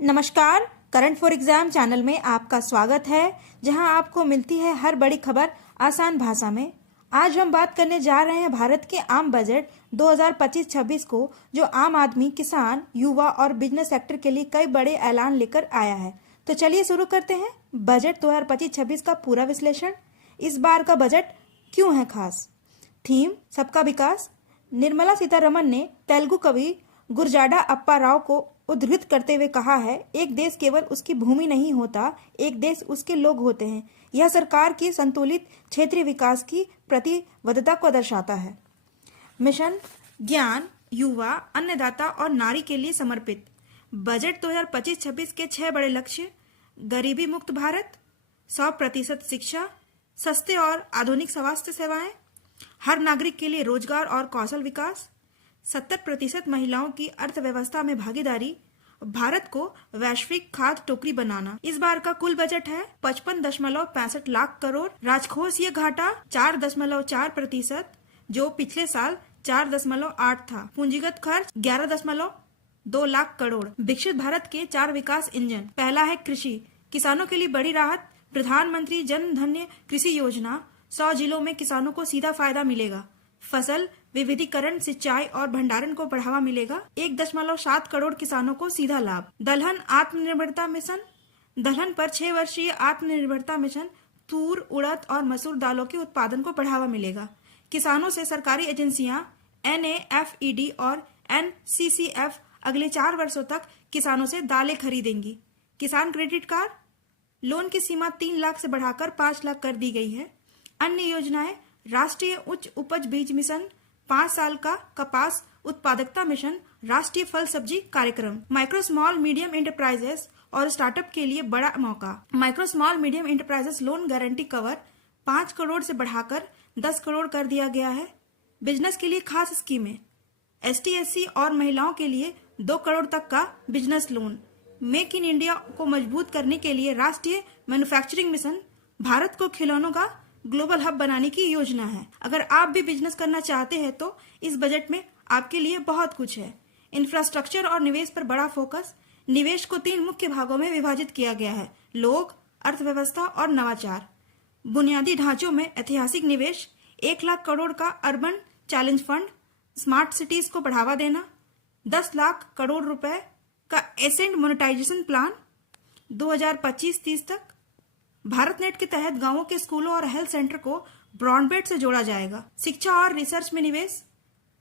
नमस्कार। Current for exam channel में आपका स्वागत है, जहां आपको मिलती है हर बड़ी खबर आसान भाषा में। आज हम बात करने जा रहे हैं भारत के आम बजट 2025-26 को, जो आम आदमी, किसान, युवा और बिजनेस सेक्टर के लिए कई बड़े ऐलान लेकर आया है। तो चलिए शुरू करते हैं बजट 2025-26 का पूरा विश्लेषण। इस बार का बजट क्यों है खास? थीम सबका विकास। निर्मला सीतारमण ने तेलुगु कवि गुरजाड़ा अप्पा राव को उद्धृत करते हुए कहा है, एक देश केवल उसकी भूमि नहीं होता, एक देश उसके लोग होते हैं। यह सरकार की संतुलित क्षेत्रीय विकास की प्रतिबद्धता को दर्शाता है। मिशन ज्ञान, युवा, अन्नदाता और नारी के लिए समर्पित। बजट 2025-26 के 6 बड़े लक्ष्य: गरीबी मुक्त भारत, 100% शिक्षा, सस्ते और आधुनिक स्वास्थ्य सेवाएं, हर नागरिक के लिए रोजगार और कौशल विकास, 70% महिलाओं की अर्थव्यवस्था में भागीदारी, भारत को वैश्विक खाद्य टोकरी बनाना। इस बार का कुल बजट है 55.65 लाख करोड़। राजकोषीय घाटा 4.4%, जो पिछले साल 4.8 था। पूंजीगत खर्च 11.2 लाख करोड़। विकसित भारत के 4 विकास इंजन। पहला है कृषि, किसानों के लिए बड़ी राहत। प्रधानमंत्री जन धन कृषि योजना, 100 जिलों में किसानों को सीधा फायदा मिलेगा। फसल विविधीकरण, सिंचाई और भंडारण को बढ़ावा मिलेगा। 1.7 करोड़ किसानों को सीधा लाभ। दलहन आत्मनिर्भरता मिशन, दलहन पर 6 वर्षीय आत्मनिर्भरता मिशन, तूर, उड़द और मसूर दालों के उत्पादन को बढ़ावा मिलेगा। किसानों से सरकारी एजेंसियां NAFED और NCCF अगले 4 वर्षों तक किसानों से दालें खरीदेंगी। किसान क्रेडिट कार्ड, लोन की सीमा 3 लाख से बढ़ाकर 5 लाख कर दी गई है। अन्य योजनाएं: राष्ट्रीय उच्च उपज बीज मिशन, 5 साल का कपास उत्पादकता मिशन, राष्ट्रीय फल सब्जी कार्यक्रम। माइक्रो स्मॉल मीडियम एंटरप्राइजेस और स्टार्टअप के लिए बड़ा मौका। Micro small medium enterprises loan guarantee cover 5 crore से बढ़ाकर 10 करोड़ कर दिया गया है। बिजनेस के लिए खास स्कीमें: ST/SC और महिलाओं के लिए 2 करोड़ तक का business loan. Make in India को मजबूत करने के लिए राष्ट्रीय मैन्युफैक्चरिंग मिशन, भारत को खिलौनों का ग्लोबल हब बनाने की योजना है। अगर आप भी बिजनेस करना चाहते हैं तो इस बजट में आपके लिए बहुत कुछ है। इंफ्रास्ट्रक्चर और निवेश पर बड़ा फोकस। निवेश को 3 मुख्य भागों में विभाजित किया गया है: लोग, अर्थव्यवस्था और नवाचार। बुनियादी ढांचों में ऐतिहासिक निवेश, 1 लाख करोड़ का urban challenge fund, smart cities को बढ़ावा देना, 10 लाख करोड़ रुपए का एसेट मोनेटाइजेशन प्लान 2025-30 तक। भारत नेट के तहत गांवों के स्कूलों और हेल्थ सेंटर को ब्रॉडबैंड से जोड़ा जाएगा। शिक्षा और रिसर्च में निवेश,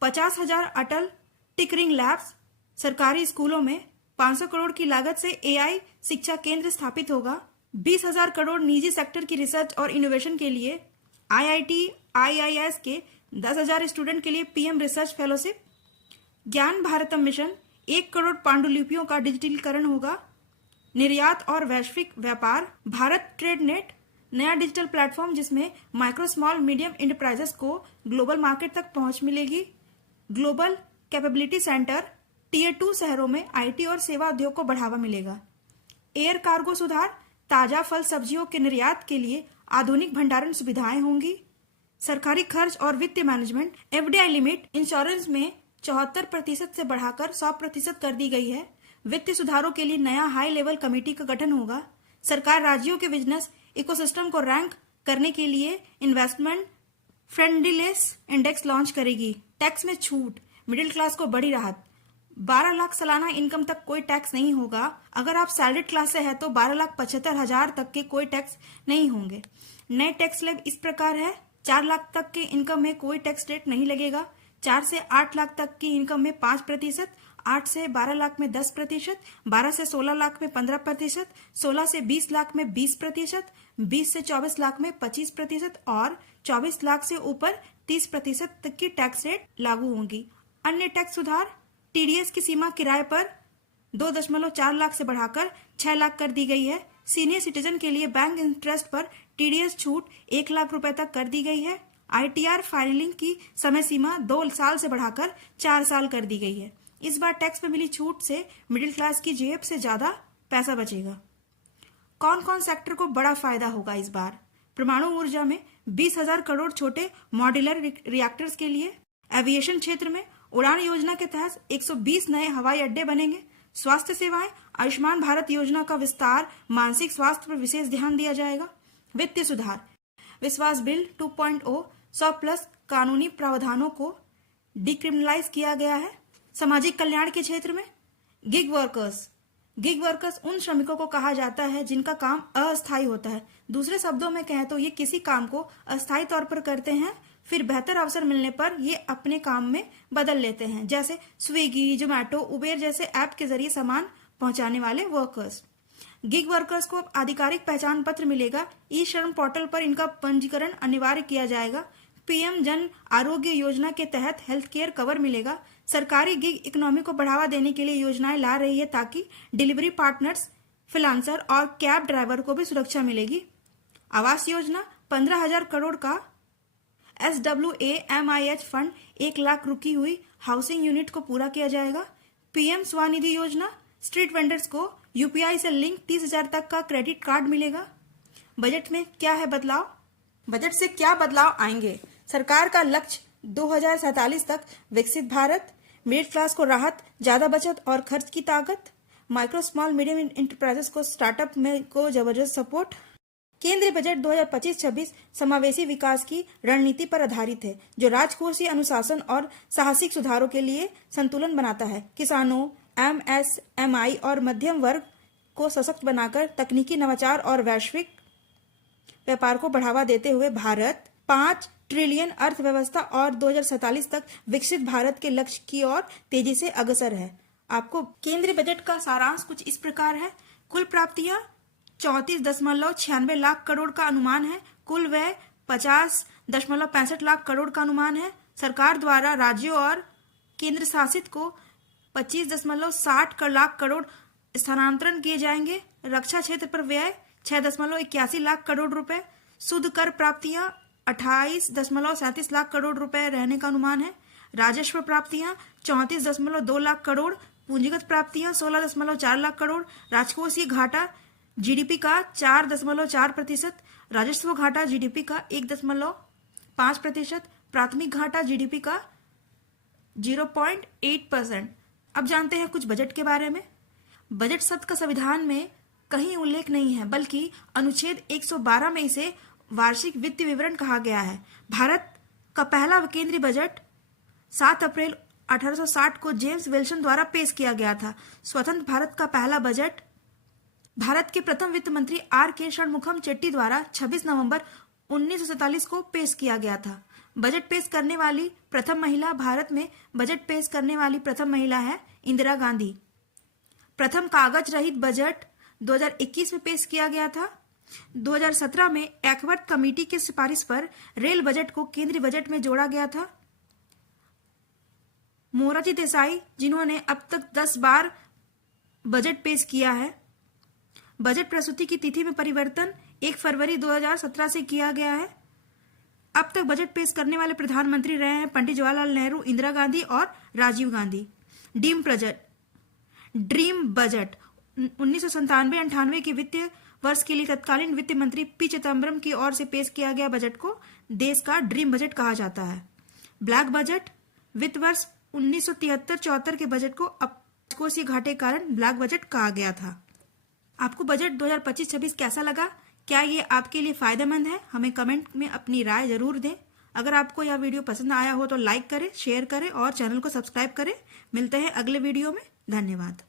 50,000 अटल टिकरिंग लैब्स। सरकारी स्कूलों में 500 करोड़ की लागत से AI शिक्षा केंद्र स्थापित होगा। 20,000 करोड़ निजी सेक्टर की रिसर्च और इनोवेशन के लिए। IIT IIS के 10,000 स्टूडेंट के लिए PM रिसर्च फेलोशिप। ज्ञान भारतम मिशन, 1 करोड़ पांडुलिपियों का डिजिटलीकरण होगा। निर्यात और वैश्विक व्यापार, भारत ट्रेड नेट, नया डिजिटल प्लेटफॉर्म जिसमें माइक्रो स्मॉल मीडियम एंटरप्राइजेस को ग्लोबल मार्केट तक पहुंच मिलेगी। ग्लोबल कैपेबिलिटी सेंटर, Tier 2 शहरों में IT और सेवा उद्योग को बढ़ावा मिलेगा। एयर कार्गो सुधार, ताजा फल सब्जियों के निर्यात के लिए आधुनिक भंडारण सुविधाएं होंगी। सरकारी खर्च और वित्तीय मैनेजमेंट, FDI लिमिट इंश्योरेंस में 74% से बढ़ाकर 100% कर दी गई है। वित्तीय सुधारों के लिए नया हाई लेवल कमेटी का गठन होगा। सरकार राज्यों के बिजनेस इकोसिस्टम को रैंक करने के लिए इन्वेस्टमेंट फ्रेंडलीनेस इंडेक्स लॉन्च करेगी। टैक्स में छूट, मिडिल क्लास को बड़ी राहत। 12 लाख सालाना इनकम तक कोई टैक्स नहीं होगा। अगर आप सैलरीड क्लास से है तो 12,75,000 तक के कोई टैक्स नहीं होंगे। नए टैक्स स्लैब इस प्रकार है: 4 लाख तक के इनकम में कोई टैक्स रेट नहीं लगेगा। 4 से 8 लाख तक की इनकम में 5%, 8 से 12 लाख में 10%, 12 से 16 लाख में 15%, 16 से 20 लाख में 20%, 20 से 24 लाख में 25% और 24 लाख से ऊपर 30% तक की टैक्स रेट लागू होंगी। अन्य टैक्स सुधार: TDS की सीमा किराए पर 2.4 लाख से बढ़ाकर 6 लाख कर दी गई है। सीनियर सिटीजन के लिए बैंक इंटरेस्ट पर TDS छूट 1 लाख रुपए तक कर दी गई है। ITR फाइलिंग की समय सीमा 2 साल से बढ़ाकर 4 साल कर दी गई है। इस बार टैक्स में मिली छूट से मिडिल क्लास की जेब से ज्यादा पैसा बचेगा। कौन कौन सेक्टर को बड़ा फायदा होगा इस बार? परमाणु ऊर्जा में 20,000 करोड़ छोटे मॉड्यूलर रिएक्टर्स के लिए। एविएशन क्षेत्र में उड़ान योजना के तहत 120 नए हवाई अड्डे बनेंगे। स्वास्थ्य सेवाएं, आयुष्मान भारत योजना का विस्तार, मानसिक स्वास्थ्य पर विशेष ध्यान दिया जाएगा। वित्तीय सुधार, विश्वास बिल 2.0 100+ कानूनी प्रावधानों को डिक्रिमिनलाइज किया गया है। सामाजिक कल्याण के क्षेत्र में गिग वर्कर्स उन श्रमिकों को कहा जाता है जिनका काम अस्थायी होता है। दूसरे शब्दों में कहें तो ये किसी काम को अस्थायी तौर पर करते हैं, फिर बेहतर अवसर मिलने पर ये अपने काम में बदल लेते हैं, जैसे स्विगी, जोमैटो, उबेर जैसे ऐप के जरिए सामान पहुंचाने वाले वर्कर्स। गिग वर्कर्स को अब आधिकारिक पहचान पत्र मिलेगा। ई श्रम पोर्टल पर इनका पंजीकरण अनिवार्य किया जाएगा। पीएम जन आरोग्य योजना के तहत हेल्थ केयर कवर मिलेगा। सरकारी गिग इकोनॉमी को बढ़ावा देने के लिए योजनाएं ला रही है ताकि डिलीवरी पार्टनर्स, फ्रीलांसर और कैब ड्राइवर को भी सुरक्षा मिलेगी। आवास योजना 15,000 करोड़ का SWAMIH फंड 1 लाख रुकी हुई हाउसिंग यूनिट को पूरा किया जाएगा। पीएम स्वनिधि योजना, स्ट्रीट वेंडर्स को यूपीआई से लिंक 30,000 तक का क्रेडिट कार्ड मिलेगा। बजट में क्या है बदलाव? बजट से क्या बदलाव आएंगे? सरकार का लक्ष्य 2047 तक विकसित भारत, मिडिल क्लास को राहत, ज्यादा बचत और खर्च की ताकत, माइक्रो स्मॉल मीडियम इंटरप्राइजेस को स्टार्टअप में को जबरदस्त सपोर्ट। केंद्रीय बजट 2025-26 समावेशी विकास की रणनीति पर आधारित है, जो राजकोषीय अनुशासन और साहसिक सुधारों के लिए संतुलन बनाता है। किसानों, MSMI और मध्यम वर्ग को सशक्त बनाकर तकनीकी नवाचार और वैश्विक व्यापार को बढ़ावा देते हुए भारत 5 ट्रिलियन अर्थव्यवस्था और 2047 तक विकसित भारत के लक्ष्य की ओर तेजी से अग्रसर है। आपको केंद्रीय बजट का सारांश कुछ इस प्रकार है। कुल प्राप्तियां 34.96 लाख करोड़ का अनुमान है। कुल व्यय 50.65 लाख करोड़ का अनुमान है। सरकार द्वारा राज्यों और केंद्र शासित को 25.60 लाख करोड़ स्थानांतरण किए जाएंगे। रक्षा क्षेत्र पर व्यय 6.81 लाख करोड़ रुपए। शुद्ध कर प्राप्तियां 28.37 लाख करोड़ रुपए रहने का अनुमान है। राजस्व प्राप्तियां 34.2 लाख करोड़। पूंजीगत प्राप्तियां 16.4 लाख करोड़। राजकोषीय घाटा जीडीपी का 4.4%। राजस्व घाटा जीडीपी का 1.5%। प्राथमिक घाटा जीडीपी का 0.8%। अब जानते हैं कुछ बजट के बारे में। बजट शब्द का संविधान में कहीं उल्लेख नहीं है, बल्कि अनुच्छेद 112 में इसे वार्षिक वित्तीय विवरण कहा गया है। भारत का पहला केंद्रीय बजट 7 अप्रैल 1860 को जेम्स विल्सन द्वारा पेश किया गया था। स्वतंत्र भारत का पहला बजट भारत के प्रथम वित्त मंत्री R.K. षणमुखम चेट्टी द्वारा 26 नवंबर 1947 को पेश किया गया था। बजट पेश करने वाली प्रथम महिला, भारत में बजट पेश करने वाली प्रथम महिला है इंदिरा गांधी। प्रथम कागज रहित बजट 2021 में पेश किया गया था। 2017 में एक्वर्थ कमेटी की सिफारिश पर रेल बजट को केंद्रीय बजट में जोड़ा गया था। मोरारजी देसाई, जिन्होंने अब तक 10 बार बजट पेश किया है। बजट प्रस्तुति की तिथि में परिवर्तन 1 फरवरी 2017 से किया गया है। अब तक बजट पेश करने वाले प्रधानमंत्री रहे हैं पंडित जवाहरलाल नेहरू, इंदिरा गांधी और राजीव गांधी। ड्रीम बजट 1997-98 के वित्तीय वर्ष के लिए तत्कालीन वित्त मंत्री पी चिदम्बरम की ओर से पेश किया गया बजट को देश का ड्रीम बजट कहा जाता है। ब्लैक बजट वित्त वर्ष 1973-74 के बजट को राजकोषीय घाटे के कारण ब्लैक बजट कहा गया था। आपको बजट 2025-26 कैसा लगा? क्या ये आपके लिए फायदेमंद है? हमें कमेंट में अपनी राय जरूर दें। अगर आपको यह वीडियो पसंद आया हो तो लाइक करें, शेयर करें और चैनल को सब्सक्राइब करें। मिलते हैं अगले वीडियो में। धन्यवाद।